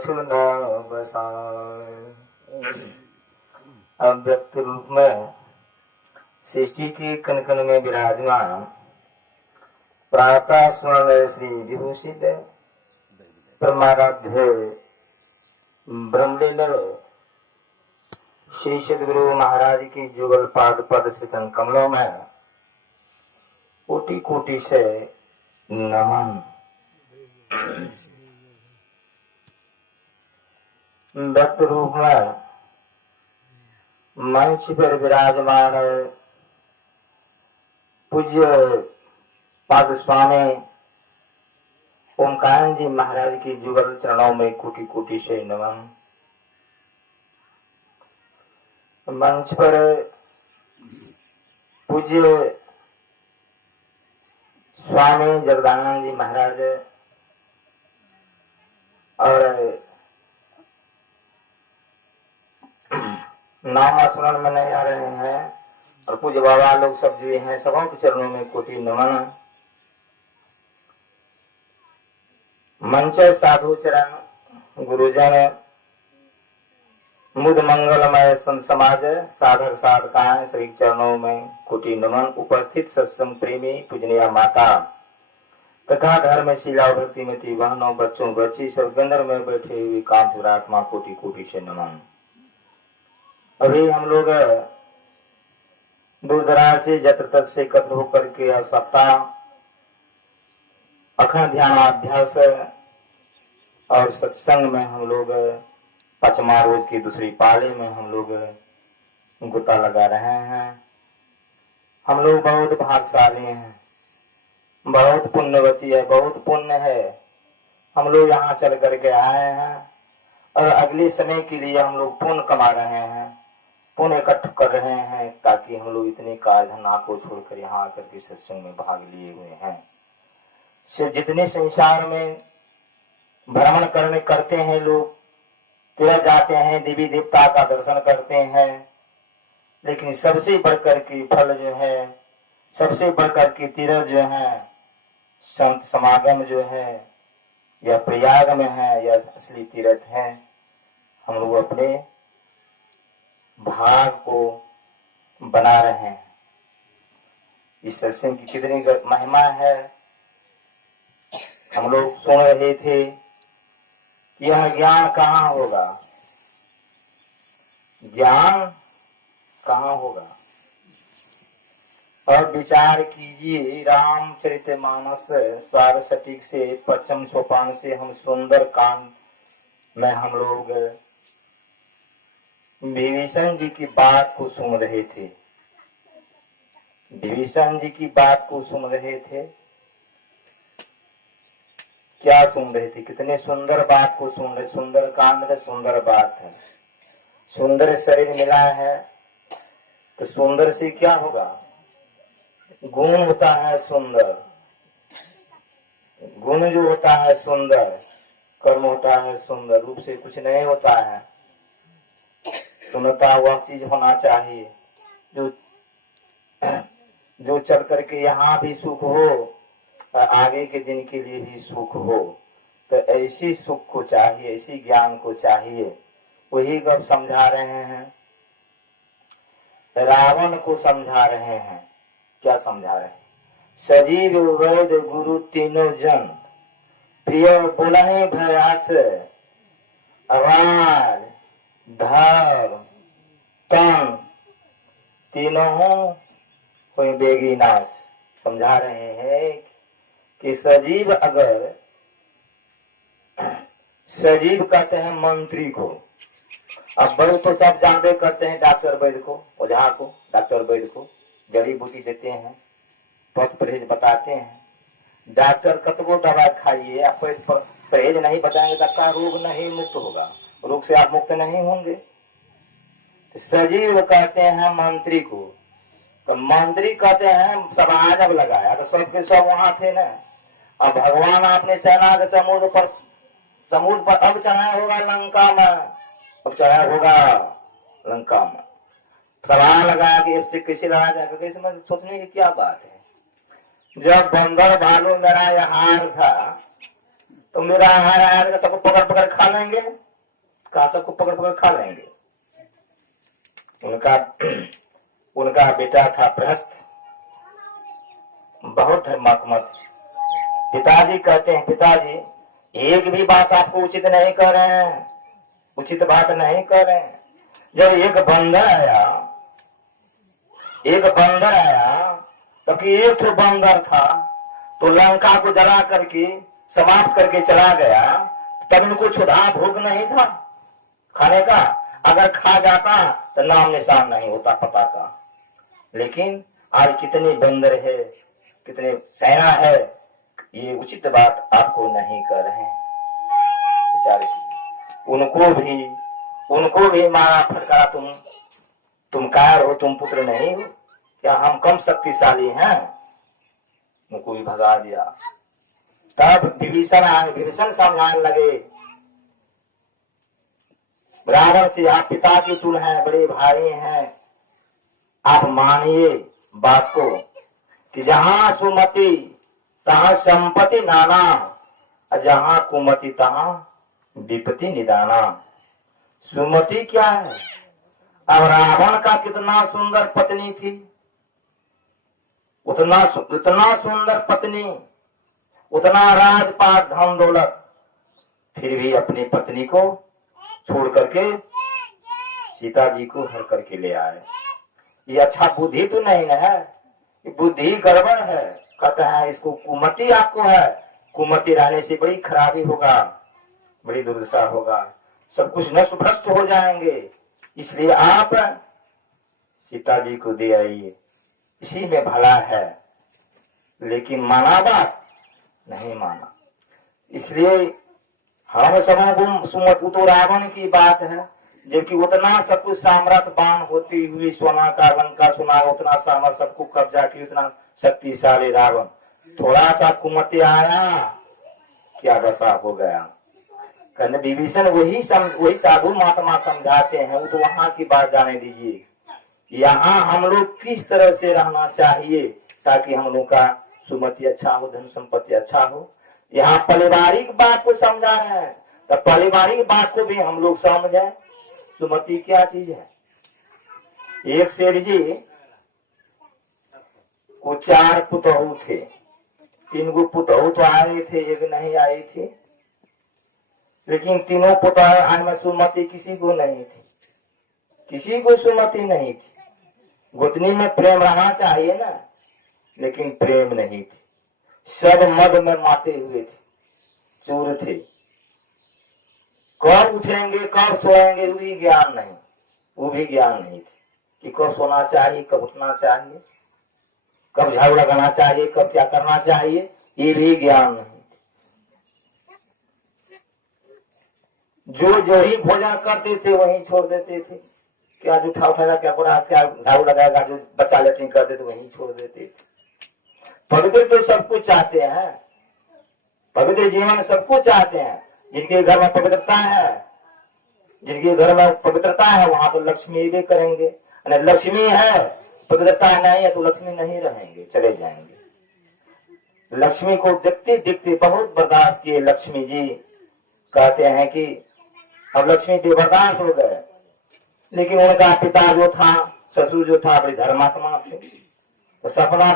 कछु न बसाए। अब व्यक्त रूप में सृष्टि के कण कण में विराजमान प्रातः स्वर्ण श्री विभूषित परमाराध्य ब्रह्मलीला श्री सद्गुरु महाराज की जुगल पाद पद सितन कमलों में कोटि कोटि से नमन। व्यक्त रूप में मंच पर विराजमान पूज्य पाद स्वामी ओमकार जी महाराज की जुगल चरणों में कोटि कोटि से नमन। मंच पर पूज्य स्वामी जगदानंद जी महाराज और नाम स्मरण में नहीं आ रहे हैं और पूज्य बाबा लोग सब जो हैं सबों के चरणों में कोटि नमन। मंच साधु चरण गुरुजन मुद मंगलमय संत समाज साधक साधकाएं सभी चरणों में कोटि नमन। उपस्थित सत्संग प्रेमी पूजनीय माता तथा धर्मशीला भक्तिमती बहनों बच्चों बच्ची सब केंद्र में बैठे हुए कांच आत्मा कोटि कोटि से नमन। अभी हम लोग दूर दराज से जत्र तक से एकत्र होकर के सप्ताह अखंड ध्यानाभ्यास और सत्संग में हम लोग पांचवा रोज की दूसरी पाली में हम लोग गोता लगा रहे हैं। हम लोग बहुत भाग्यशाली हैं, बहुत पुण्यवती है, बहुत पुण्य है। हम लोग यहाँ चल करके आए हैं और अगले समय के लिए हम लोग पुण्य कमा रहे हैं, पुण्य इकट्ठ कर रहे हैं ताकि हम लोग इतने कारधना को छोड़कर यहाँ आकर के सत्संग में भाग लिए हुए हैं। सिर्फ जितने संसार में भ्रमण करते हैं लोग, तीर्थ जाते हैं, देवी देवता का दर्शन करते हैं, लेकिन सबसे बढ़कर के फल जो है, सबसे बढ़कर के तीर्थ जो है, संत समागम जो है या प्रयाग में है या असली तीर्थ है। हम लोग अपने भाग को बना रहे हैं। इस सत्संग की कितनी महिमा है। हम लोग सुन रहे थे कि यह ज्ञान कहाँ होगा, ज्ञान कहाँ होगा। और विचार कीजिए रामचरितमानस सार सटीक से पश्चिम सोपान से हम सुंदर कांड में हम लोग विभीषण जी की बात को सुन रहे थे। विभीषण जी की बात को सुन रहे थे। क्या सुन रहे थे? कितने सुंदर बात को सुन रहे। सुंदर कांड है, सुंदर बात है। सुंदर शरीर मिला है तो सुंदर से क्या होगा? गुण होता है सुंदर, गुण जो होता है सुंदर, कर्म होता है सुंदर, रूप से कुछ नहीं होता है। सुंदरता वह चीज होना चाहिए जो चल करके यहाँ भी सुख हो और आगे के दिन के लिए भी सुख हो। तो ऐसी सुख को चाहिए, ऐसी ज्ञान को चाहिए। वही गप समझा रहे हैं, रावण को समझा रहे हैं। क्या समझा रहे हैं? सजीव वैद गुरु तीनों जन प्रिय बोलहि भयास आवाज धर्म तन तीनों कोई बेगी नाश। समझा रहे हैं कि सजीव, अगर सजीव कहते हैं मंत्री को, अब वैद्य तो सब जानते करते हैं, डॉक्टर वैद्य को, ओझा को, डॉक्टर वैद्य को जड़ी बूटी देते हैं, पथ परहेज बताते हैं। डॉक्टर कतबो दवा खाइए, आप परहेज नहीं बताएंगे तो आपका रोग नहीं मुक्त होगा, रोग से आप मुक्त नहीं होंगे। सजीव कहते हैं मंत्री को, तो मंत्री कहते हैं सभा जब लगाया तो सबके सब वहां थे ना। अब भगवान आपने सेना के समुद्र पर अब चढ़ाया होगा लंका में, अब चढ़ाया होगा लंका में। सवाल लगाया कि अब से कैसे लड़ा जाएगा, कैसे, मतलब सोचने की क्या बात है। जब बंदर भालू मेरा यह हार था तो तो मेरा आहार आएगा सबको पकड़ पकड़ खा लेंगे, कहा सबको पकड़ पकड़ खा लेंगे। उनका बेटा था प्रहस्त, बहुत धर्मात्मक। पिताजी कहते हैं, पिताजी एक भी बात आपको उचित नहीं कर रहे हैं, उचित बात नहीं कर रहे हैं। जब एक बंदर आया तब कि एक तो बंदर था तो लंका को जला करके समाप्त करके चला गया, तब इनको क्षुधा भोग नहीं था खाने का। अगर खा जाता तो नाम निशान नहीं होता पता का। लेकिन आज कितने बंदर है, कितने सेना है, ये उचित बात आपको नहीं कर रहे हैं बेचारे। उनको भी मारा फटकारा, तुम कायर हो, तुम पुत्र नहीं हो क्या, हम कम शक्तिशाली हैं, उनको भी भगा दिया। तब विभीषण समझाने लगे रावण से, आप पिता की तुल हैं, बड़े भाई हैं, आप मानिए बात को कि जहां सुमति तहां संपत्ति नाना, जहां कुमति तहां विपत्ति निदाना। सुमति क्या है? अब रावण का कितना सुंदर पत्नी थी, उतना सुंदर पत्नी, उतना राजपाट धन दौलत, फिर भी अपनी पत्नी को छोड़ करके सीता जी को हर करके ले आए। ये अच्छा बुद्धि तो नहीं ना है, बुद्धि गड़बड़ है। कहते हैं इसको कुमति आपको है, कुमति रहने से बड़ी खराबी होगा, बड़ी दुर्दशा होगा, सब कुछ नष्ट भ्रष्ट हो जाएंगे। इसलिए आप सीता जी को दे आइए, इसी में भला है। लेकिन माना बात नहीं माना, इसलिए हम सबों सुमत तो रावण की बात है, जबकि उतना सब कुछ साम्राज्य बाण होती हुई सोना का लंका सुना, उतना सामर्थ सबको कब्जा की, उतना शक्तिशाली रावण, थोड़ा सा कुमति आया क्या दशा हो गया। कहने विभीषण वही साधु महात्मा समझाते हैं, वो तो वहां की बात जाने दीजिए। यहाँ हम लोग किस तरह से रहना चाहिए ताकि हम लोग का सुमति अच्छा हो, धन संपत्ति अच्छा हो। यहाँ पारिवारिक बात को समझा रहे हैं, तो पारिवारिक बात को भी हम लोग समझें। सुमति क्या चीज है? एक सेठ जी को 4 पुतहु थे, 3 गो पुतहु तो आए थे, एक नहीं आई थी, लेकिन तीनों पुतहु आने में सुमति किसी को नहीं थी, किसी को सुमति नहीं थी। गोतनी में प्रेम रहना चाहिए ना, लेकिन प्रेम नहीं थी, सब मद में माते हुए थे, चोर थे। कब उठेंगे कब सोएंगे वो भी ज्ञान नहीं थी कि कब सोना चाहिए, कब उठना चाहिए, कब झाड़ू लगाना चाहिए, कब क्या करना चाहिए, ये भी ज्ञान नहीं थी। जो ही भोजन करते थे वहीं छोड़ देते थे, क्या उठा उठाएगा, क्या झाड़ू लगाएगा, जो बच्चा लेटरिन करते थे वहीं छोड़ देते थे। पवित्र तो सब कुछ चाहते हैं, पवित्र जीवन सब कुछ चाहते हैं। जिनके घर में पवित्रता है वहां तो लक्ष्मी भी करेंगे, लक्ष्मी है पवित्रता नहीं है तो लक्ष्मी नहीं रहेंगे, चले जाएंगे। लक्ष्मी को दिखते दिखते बहुत बर्दाश्त किए लक्ष्मी जी। कहते हैं कि अब लक्ष्मी भी बर्दाश्त हो गए, लेकिन उनका पिता जो था, ससुर जो था, बड़े धर्मात्मा थे, तो सपना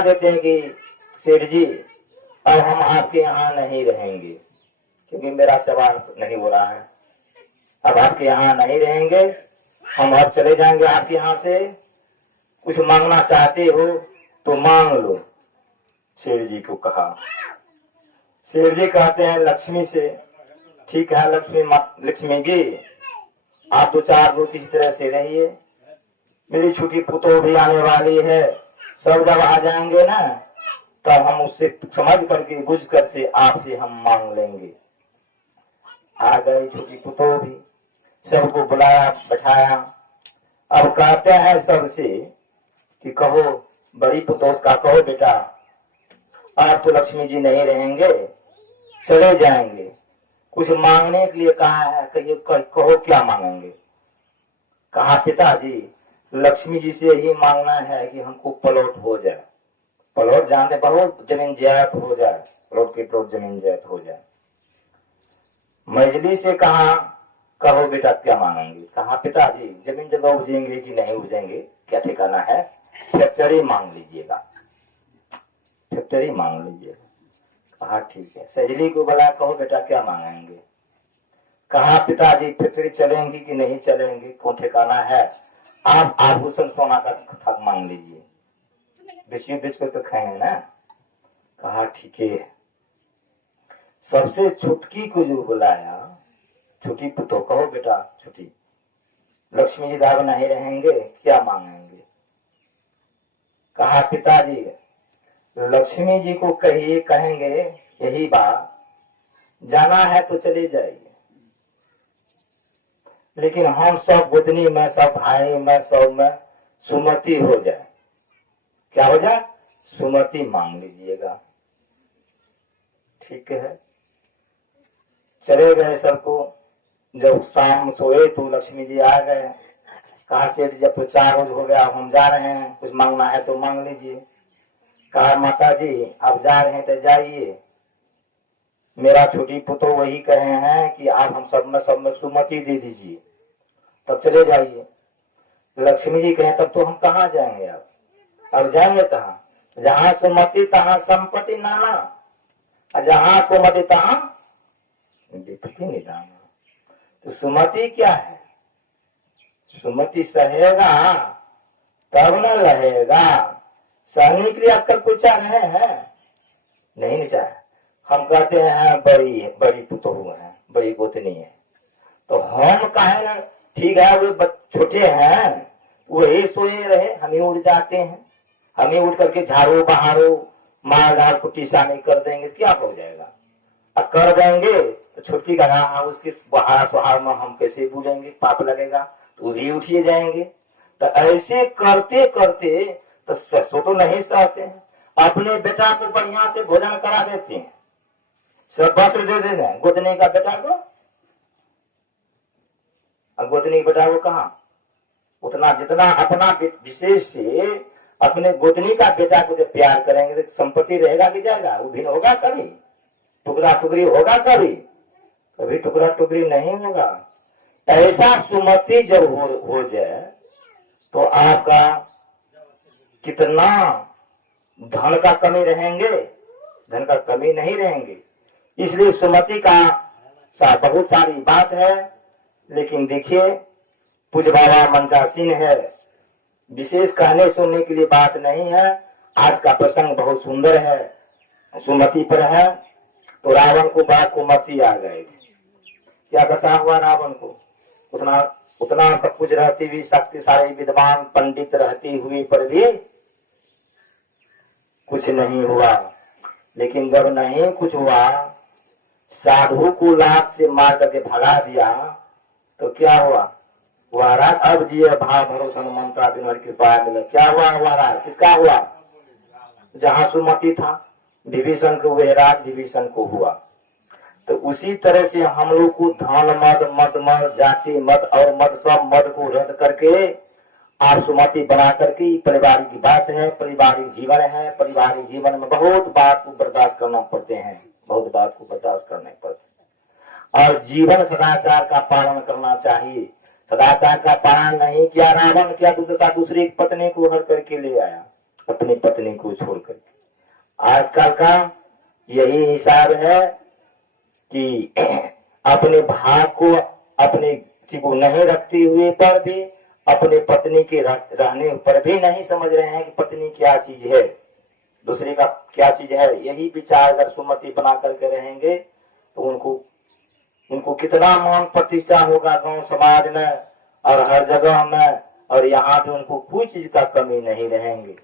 देते हैं कि सेठ जी अब हम आपके यहाँ नहीं रहेंगे, क्योंकि मेरा सवाल नहीं हो रहा है, अब आपके यहाँ नहीं रहेंगे, हम अब चले जाएंगे आपके यहाँ से। कुछ मांगना चाहते हो तो मांग लो। सेठ जी को कहा। सेठ जी कहते हैं लक्ष्मी से, ठीक है लक्ष्मी जी आप तो 4 रोज इस तरह से रहिए, मेरी छोटी पुतोह भी आने वाली है, सब जब आ जाएंगे ना तब हम उससे समझ करके बुझ कर से आपसे हम मांग लेंगे। आ गई छोटी पुतोह भी, सबको बुलाया बैठाया। अब कहते हैं सबसे कि कहो, बड़ी पुतोह का कहो बेटा आप तो लक्ष्मी जी नहीं रहेंगे, चले जाएंगे, कुछ मांगने के लिए कहा है, कहो क्या मांगेंगे। कहा पिताजी लक्ष्मी जी से ही मांगना है कि हमको प्लॉट हो जाए, प्लॉट जानते बहुत जमीन जायदाद हो जाए, प्लॉट के प्लॉट जमीन जायत हो जाए। मजली से कहा कहो बेटा क्या मांगेंगे, कहा पिताजी जमीन जगह उपजेंगे कि नहीं उपजेंगे क्या ठिकाना है, फैक्ट्री मांग लीजिएगा, फैक्ट्री मांग लीजिएगा। कहा ठीक है। सहेली को बोला कहो बेटा क्या मांगेंगे, कहा पिताजी फैक्ट्री चलेंगी कि नहीं चलेंगी, कौन ठिकाना है, आप आभूषण सोना का थक मांग लीजिए, बेच कर तो खाएंगे ना। कहा ठीक है। सबसे छुटकी को जो बुलाया, छोटी पुतो कहो बेटा छोटी, लक्ष्मी जी दाग नहीं रहेंगे क्या मांगेंगे। कहा पिताजी लक्ष्मी जी को कहिए, कहेंगे यही बात, जाना है तो चले जाइए, लेकिन हम सब गोतनी में सब भाई में सब में सुमति हो जाए। क्या हो जाए, सुमति मांग लीजिएगा। ठीक है। चले गए सबको। जब शाम सोए तो लक्ष्मी जी आ गए। कहा सेठ जब तो 4 रोज हो गया, हम जा रहे हैं, कुछ मांगना है तो मांग लीजिए। कहा माता जी आप जा रहे हैं तो जाइए, मेरा छोटी पुतो वही कहे हैं कि आप हम सब में सुमति दे दीजिए, तब चले जाइए। लक्ष्मी जी कहे तब तो हम कहाँ जाएंगे, अब जाएंगे कहाँ, जहाँ सुमति तहाँ संपत्ति नाना, जहाँ कुमति तहाँ विपत्ति निदाना। तो सुमति क्या है, सुमति सहेगा तब न रहेगा। सहने के लिए आजकल कोई चाह रहे हैं, नहीं चाह। हम कहते हैं बड़ी पुतोहू है, बड़ी गोतनी है, तो हम कहे ना ठीक है वे छोटे हैं, वही सोए रहे, हम ही उड़ जाते हैं, हम ही उड़ करके झाड़ू बहारो मार डाल कुटी शानी कर देंगे, क्या हो जाएगा। और कर देंगे तो छुट्टी का हाँ उसकी बहारा सुहार में हम कैसे भूलेंगे, पाप लगेगा, तो भी उठिए जाएंगे। तो ऐसे करते करते तो ससुर तो नहीं सहते हैं, अपने बेटा को बढ़िया से भोजन करा देते हैं, सब वस्त्र दे देते हैं गोतनी का बेटा को। अब गोतनी के बेटा को कहा उतना जितना अपना विशेष से अपने गोतनी का बेटा को जब प्यार करेंगे तो संपत्ति रहेगा कि जाएगा, वो भिन्न होगा कभी, टुकड़ा टुकड़ी होगा कभी, कभी टुकड़ा टुकड़ी नहीं होगा। ऐसा सुमति जब हो जाए तो आपका कितना धन का कमी रहेंगे, धन का कमी नहीं रहेंगे। इसलिए सुमति का बहुत सारी बात है, लेकिन देखिए पूज्य बाबा मनसासीन है, विशेष कहने सुनने के लिए बात नहीं है। आज का प्रसंग बहुत सुंदर है, सुमति पर है। तो रावण को बड़ा कुमति आ गए थे, क्या दशा हुआ रावण को, उतना सब कुछ रहती हुई, शक्तिशाली विद्वान पंडित रहती हुई पर भी कुछ नहीं हुआ। लेकिन जब नहीं कुछ हुआ, साधु को लात से मार करके भगा दिया, तो क्या हुआ, वारात अब जिए भाव भरोसा मनता दिन भर कृपा मिले। क्या हुआ वारात, किसका हुआ, जहां सुमति था विभीषण को, वह राज विभीषण को हुआ। तो उसी तरह से हम लोग को धन मद जाति मद और मद सब मद को रद्द करके आप सुमति बना करके, पारिवारिक की बात है, पारिवारिक जीवन है, पारिवारिक जीवन में बहुत बात को बर्दाश्त करना पड़ते हैं, बहुत बात को बर्दाश्त करने पड़ते हैं। और जीवन सदाचार का पालन करना चाहिए। सदाचार का पालन नहीं किया रावण, क्या दूसरी पत्नी को हर करके ले आया, अपनी पत्नी को छोड़ करके। आजकल का यही हिसाब है कि अपने भाग को अपने को नहीं रखते हुए पर भी, अपने पत्नी के रहने पर भी नहीं समझ रहे हैं कि पत्नी क्या चीज है, दूसरे का क्या चीज है। यही विचार अगर सुमति बना करके रहेंगे तो उनको कितना मान प्रतिष्ठा होगा गांव समाज में और हर जगह में, और यहाँ भी उनको कोई चीज का कमी नहीं रहेंगे।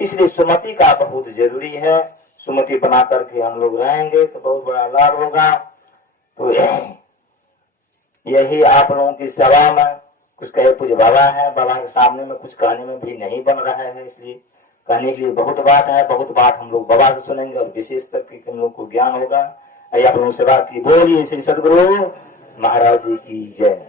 इसलिए सुमति का बहुत जरूरी है। सुमति बना करके हम लोग रहेंगे तो बहुत बड़ा लाभ होगा। तो यही आप लोगों की सेवा में कुछ कहे पूज्य बाबा है, बाबा के सामने में कुछ कहने में भी नहीं बन रहा है, इसलिए कहने के लिए बहुत बात है। बहुत बात हम लोग बाबा से सुनेंगे और विशेष तक हम लोग को ज्ञान होगा। आप लोगों से बात की। बोलिए श्री सदगुरु महाराज जी की जय।